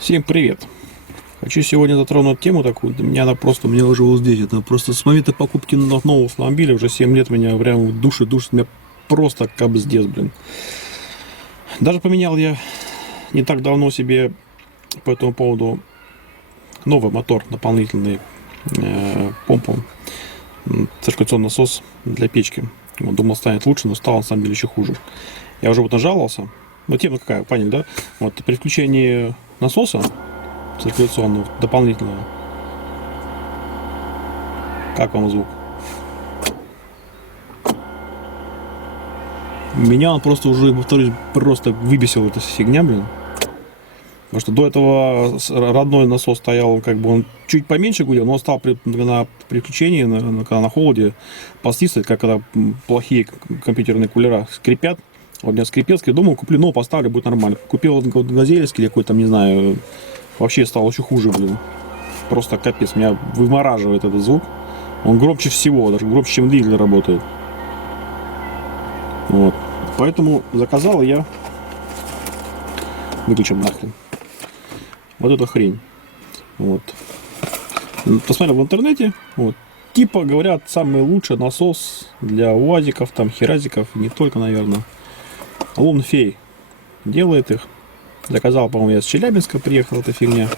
Всем привет! Хочу сегодня затронуть тему такую, меня она просто, меня уже вот здесь, это просто с момента покупки нового автомобиля, уже 7 лет меня прям душит, меня просто капздец, блин. Даже поменял я не так давно себе по этому поводу новый мотор дополнительный, помпу, циркуляционный насос для печки. Вот, думал, станет лучше, но стало на самом деле еще хуже. Я уже вот нажаловался, но тема какая, поняли, да? Вот при включении насоса циркуляционного дополнительного. Как вам звук? Меня он просто уже, повторюсь, просто выбесил эта фигня, блин. Потому что до этого родной насос стоял, как бы он чуть поменьше гудел, но он стал при переключении, когда на холоде, поститься, как когда плохие компьютерные кулера скрипят. Вот у меня скрипел, думал, куплю, но поставлю, будет нормально. Купил газельский или какой-то, там, не знаю, вообще стал еще хуже, блин. Просто капец, меня вымораживает этот звук. Он громче всего, даже громче, чем двигатель работает. Вот. Поэтому заказал я... Выключим нахрен. Вот эту хрень. Вот. Посмотрел в интернете. Вот. Типа, говорят, самый лучший насос для УАЗиков, там, херазиков, не только, наверное. Лунфей делает их. Заказал, по-моему, я с Челябинска приехала эта фигня.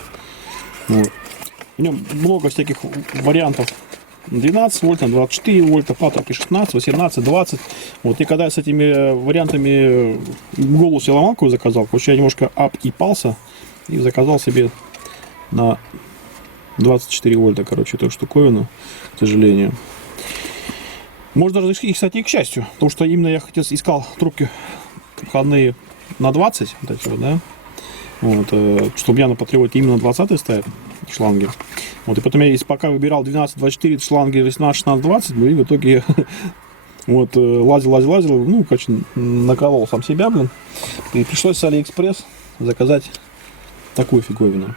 Вот. В нем много всяких вариантов. 12 вольт, 24 вольта, патрубки 16, 18, 20. Вот, и когда я с этими вариантами голову себе ломалку заказал, потому что я немножко обкипался и заказал себе на 24 вольта, короче, эту штуковину, к сожалению. Может даже, кстати, и к счастью, потому что именно я искал трубки входные на 20, вот эти вот, да, вот, чтобы я на Патриоте именно 20 ставят шланги. Вот, и потом я пока выбирал 12, 24 шланги, 18, 16, 20, и в итоге вот лазил, ну, короче, наколол сам себя, блин. И пришлось с Алиэкспресс заказать такую фиговину.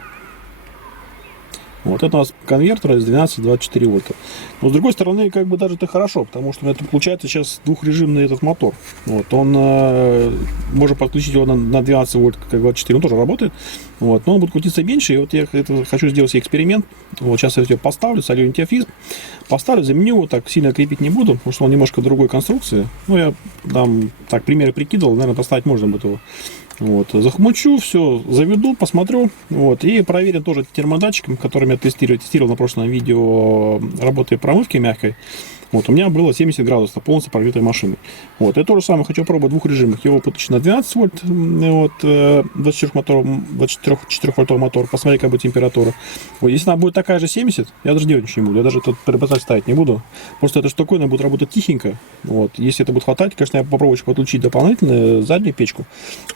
Вот это у нас конвертер из 12-24 вольта. Но с другой стороны, как бы даже это хорошо, потому что это получается сейчас двухрежимный этот мотор. Вот, он можно подключить его на 12 вольт, как 24, он тоже работает. Вот, но он будет крутиться меньше. И вот я хочу сделать себе эксперимент. Вот сейчас я его поставлю, солью антиафизм, поставлю, заменю его, так сильно крепить не буду, потому что он немножко другой конструкции. Ну, я там так примеры прикидывал, наверное, поставить можно будет его. Вот, захмучу, все, заведу, посмотрю, вот, и проверим тоже термодатчиком, которым я тестировал на прошлом видео работы промывки мягкой. Вот, у меня было 70 градусов полностью прогретой машины. Вот, я то же самое хочу пробовать в двух режимах. Его подключить на 12 вольт, вот, 24-вольтовый мотор, посмотреть, какая будет температура. Вот, если она будет такая же 70, я даже делать ничего не буду, я даже этот преобразователь ставить не буду. Просто эта штуковина будет работать тихенько. Вот, если это будет хватать, конечно, я попробую еще подключить дополнительно заднюю печку.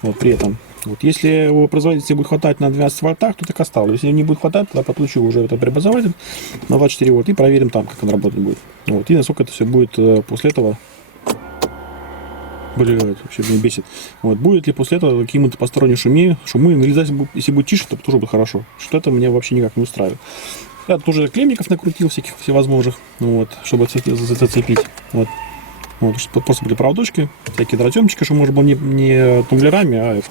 Вот, при этом. Вот, если у производителя будет хватать на 12 вольтах, то так оставлю. Если не будет хватать, тогда подключу уже этот преобразователь на 24 вольта и проверим там, как он работать будет. Вот, и насколько это все будет после этого. Блядь, вообще меня бесит. Вот, будет ли после этого какие-то посторонние шумы, или если будет тише, то тоже будет хорошо. Что это меня вообще никак не устраивает. Я тоже клеммиков накрутил всяких всевозможных, вот, чтобы зацепить. Вот. Вот, просто были проводочки, всякие дротемчики, что можно было не тумблерами, а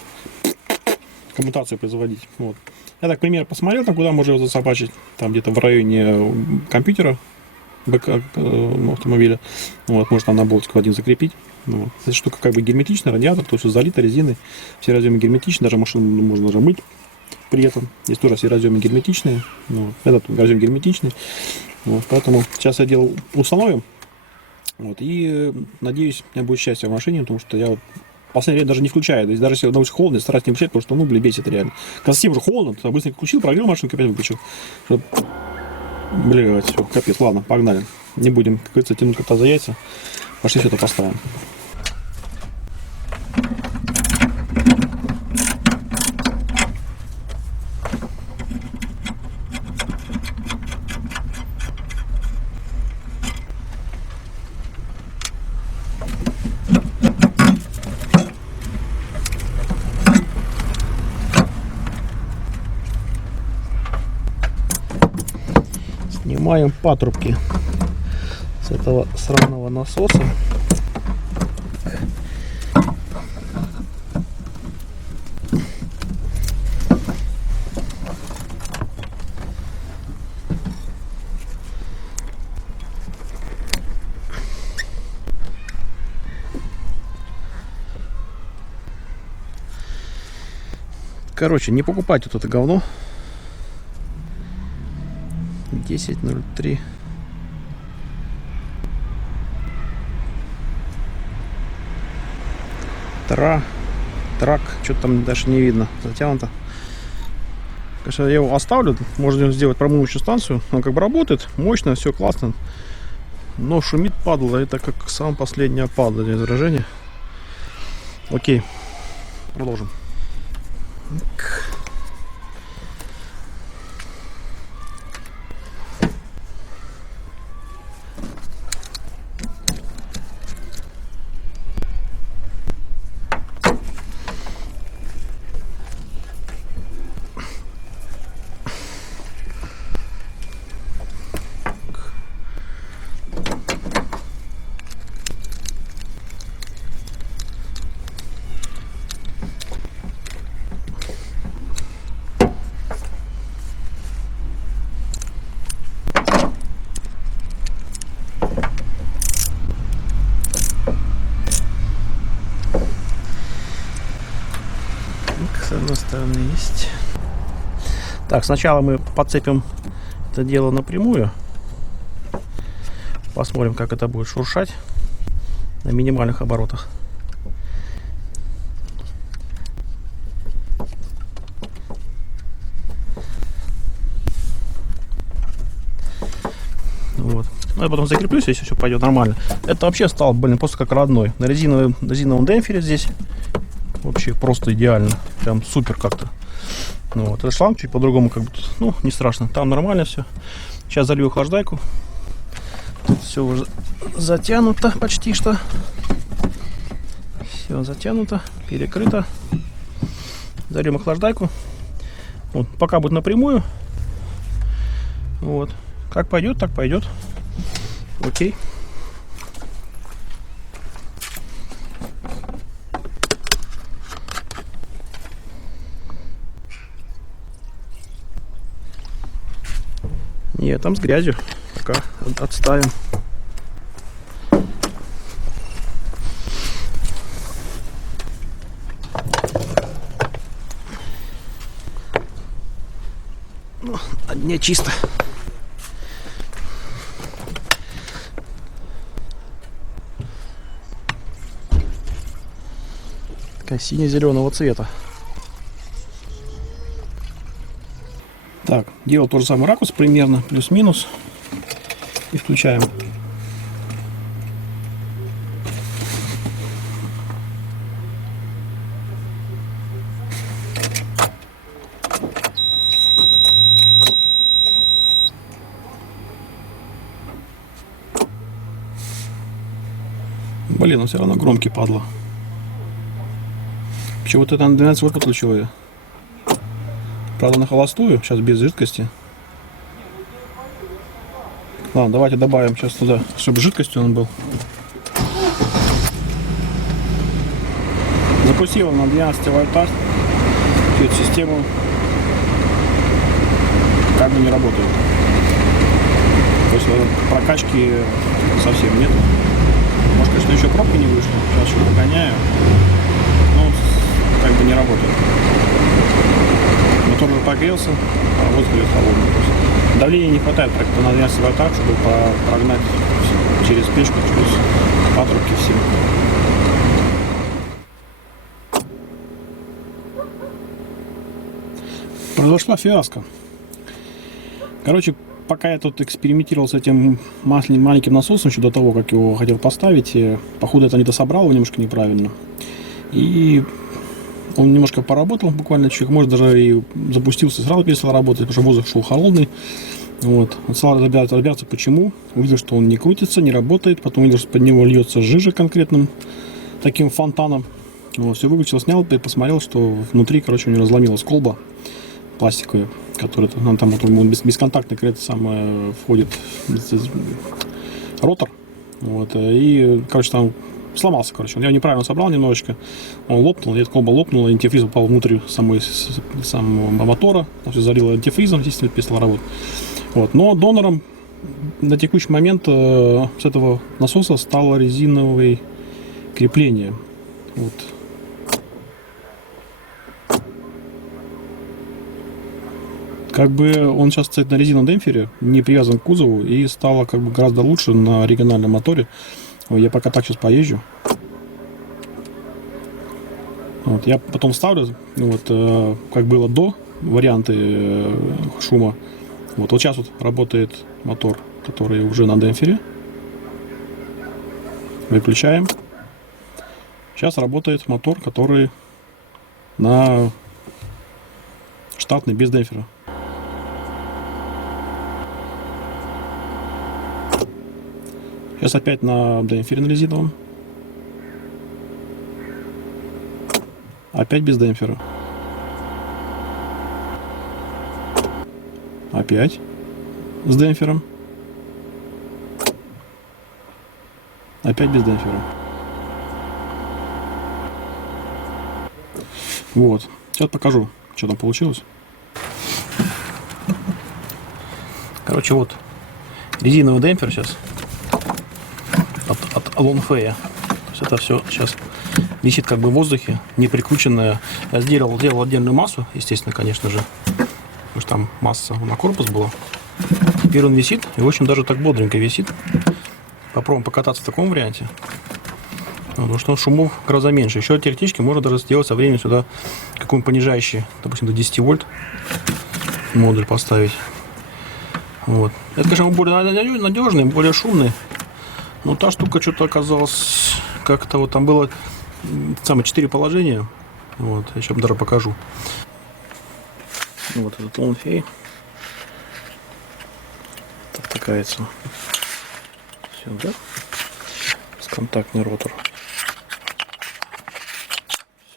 коммутацию производить. Вот. Я так пример посмотрел, там, куда можно его засобачить, там где-то в районе компьютера автомобиля. Вот, можно там на болтику один закрепить. Вот. Эта штука как бы герметичная, радиатор, то есть залита резиной, все разъемы герметичны, даже машину можно даже мыть при этом. Здесь тоже все разъемы герметичные. Вот. Этот разъем герметичный. Вот. Поэтому сейчас я делал, установим. Вот, и надеюсь, у меня будет счастье в машине, потому что я вот в последнее время даже не включаю. То есть даже если на улице холодно, стараюсь не включать, потому что, ну, блин, бесит реально. Когда совсем уже холодно, то быстренько включил, прогрел машинку, опять выключил. Чтоб... Блядь, все, капец, ладно, погнали. Не будем, как говорится, тянуть кота за яйца. Пошли все это поставим. Снимаем патрубки с этого сраного насоса. Короче, не покупайте вот это говно. 10.03. Трак, что-то там даже не видно, затянуто. Конечно, я его оставлю, можно сделать промывочную станцию, он как бы работает, мощно, все классно, но шумит падла, это как самое последнее падла для изображения. Окей, продолжим. С одной стороны есть. Так, сначала мы подцепим это дело напрямую. Посмотрим, как это будет шуршать на минимальных оборотах. Вот. Ну, я потом закреплюсь, если все пойдет нормально. Это вообще стало, блин, просто как родной. На резиновом демпфере здесь вообще просто идеально. Прям супер как-то. Ну, вот. Этот шланг чуть по-другому, как бы, ну, не страшно. Там нормально все. Сейчас залью охлаждайку. Тут все уже затянуто почти что. Все затянуто, перекрыто. Зальем охлаждайку. Вот. Пока будет напрямую. Вот. Как пойдет, так пойдет. Окей. Нет, там с грязью. Пока отставим. Ну, на дне чисто. Такая сине-зеленого цвета. Так, делал тот же самый ракурс примерно, плюс-минус. И включаем. Блин, он все равно громкий, падла. Почему-то это на 12 вольт подключил я. Правда, на холостую, сейчас без жидкости. Ладно, давайте добавим сейчас туда, чтобы жидкостью он был. Запустил на 12 вольтах эту систему. Как бы не работает. То есть прокачки совсем нет. Может, конечно, еще пробка не вышла. Сейчас еще погоняю. Но как бы не работает. Мотор уже погрелся, а воздух идет холодный. Давления не хватает как-то на 12 вольтах, чтобы прогнать через печку, через патрубки все. Произошла фиаско. Короче, пока я тут экспериментировал с этим маленьким насосом, еще до того, как его хотел поставить, походу это не дособрал его немножко неправильно. И он немножко поработал, буквально чуть, может даже и запустился, сразу перестал работать, потому что воздух шел холодный. Вот. Он стал разбираться почему. Увидел, что он не крутится, не работает. Потом увидел, что под него льется жижа конкретным таким фонтаном. Вот. Все выключил, снял, посмотрел, что внутри, короче, у него разломилась колба пластиковая, которая там вот, бесконтактный, это самое входит ротор. Вот. И, короче, там сломался, короче. Я его неправильно собрал немножечко. Он лопнул, эта колба лопнула, антифриз упал внутрь самого мотора. Там все залило антифризом, естественно, перестал работать. Вот. Но донором на текущий момент с этого насоса стало резиновое крепление. Вот. Как бы он сейчас стоит на резиновом демпфере, не привязан к кузову, и стало как бы гораздо лучше на оригинальном моторе. Я пока так сейчас поезжу. Вот, я потом вставлю, вот, как было до, варианты шума. Вот сейчас вот работает мотор, который уже на демпфере. Выключаем. Сейчас работает мотор, который на штатный, без демпфера. Сейчас опять на демпфере на резиновом. Опять без демпфера. Опять с демпфером. Опять без демпфера. Вот. Сейчас покажу, что там получилось. Короче, вот резиновый демпфер сейчас от Longfei. То есть это все сейчас висит как бы в воздухе, не прикрученная. Я сделал отдельную массу, естественно, конечно же, потому что там масса на корпус была. Теперь он висит, и в общем даже так бодренько висит. Попробуем покататься в таком варианте. Потому что шумов гораздо меньше. Еще теоретически можно даже сделать со временем сюда какой-нибудь понижающий, допустим, до 10 вольт модуль поставить. Вот. Это, конечно, более надежный, более шумный. Но та штука что-то оказалась как-то вот там было самые 4 положения. Вот, я сейчас даже покажу. Вот этот Longfei. Так втыкается сюда. Бесконтактный ротор.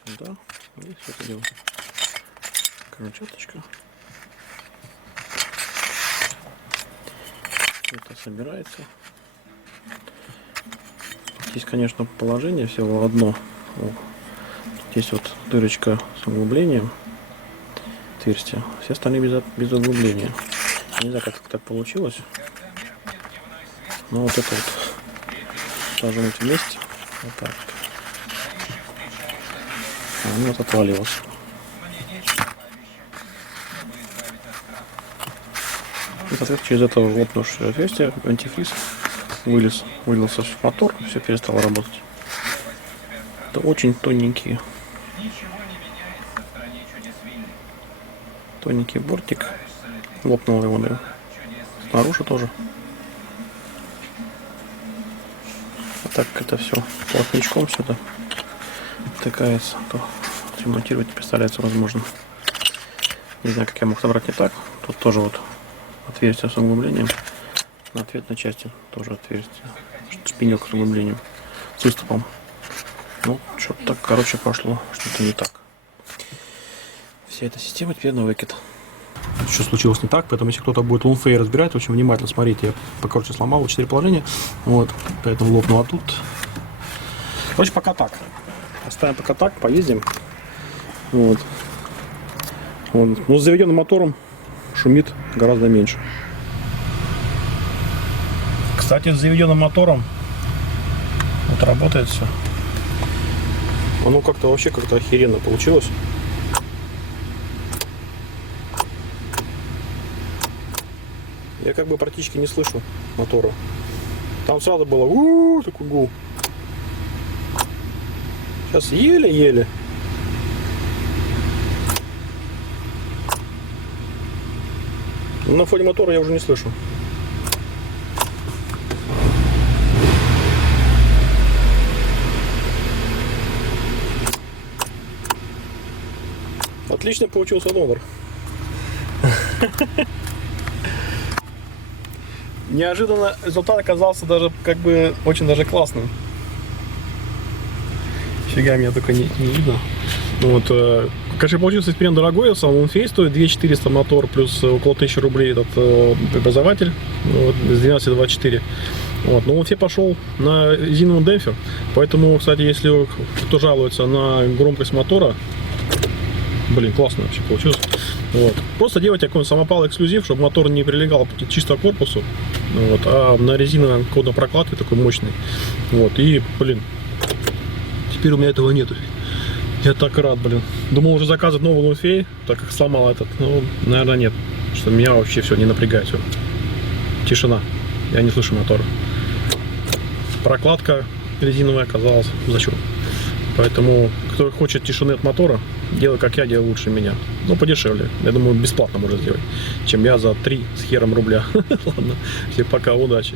Сюда. И все это дело. Крючеточка. Это собирается. Здесь, конечно, положение всего одно. Тут есть вот дырочка с углублением, отверстие. Все остальные без углубления. Не знаю, как так получилось. Но вот это вот сажать вместе. Вот так. Оно вот отвалилось. И, соответственно, через это лопнувшее отверстие антифриз вылился в мотор, все перестало работать. Это очень тоненький бортик. Лопнул его, да. Снаружи тоже. А так это все плотничком сюда втыкается, то ремонтировать не представляется возможно. Не знаю, как я мог собрать не так. Тут тоже вот отверстие с углублением. На ответной части тоже отверстие. Шпинек с углублением. С выступом. Ну, что-то так, короче, пошло. Что-то не так. Вся эта система теперь на выкид. Что случилось не так, поэтому если кто-то будет Longfei разбирать, очень внимательно смотрите. Я, короче, сломал 4 положения. Вот, поэтому лопнул, а тут. Короче, пока так. Оставим пока так, поездим. Вот. Но с заведенным мотором шумит гораздо меньше. Кстати, с заведенным мотором вот работает все. Оно как-то вообще как-то охеренно получилось. Я как бы практически не слышу мотора. Там сразу было такой гул. Сейчас еле-еле. На фоне мотора я уже не слышу. Отлично получился номер. Неожиданно результат оказался даже как бы очень даже классным. Фига меня только не видно. Вот, конечно, получился эксперимент дорогой. Сам Longfei стоит 2400 мотор плюс около 1000 рублей этот преобразователь вот, с 12-24. Вот, но Longfei пошел на резиновый демпфер. Поэтому, кстати, если кто жалуется на громкость мотора, блин, классно вообще получилось. Вот. Просто делайте какой-нибудь самопал эксклюзив, чтобы мотор не прилегал чисто к корпусу, вот, а на резиновой прокладке такой мощный. Вот, и, блин, теперь у меня этого нету. Я так рад, блин. Думал уже заказывать новый Лунфей, так как сломал этот. Ну, наверное, нет. Что меня вообще все не напрягает. Все. Тишина. Я не слышу мотора. Прокладка резиновая оказалась зачем. Поэтому, кто хочет тишины от мотора, делай как я, делай лучше меня. Ну, подешевле. Я думаю, бесплатно можно сделать, чем я за 3 с хером рубля. Ладно, всем пока, удачи.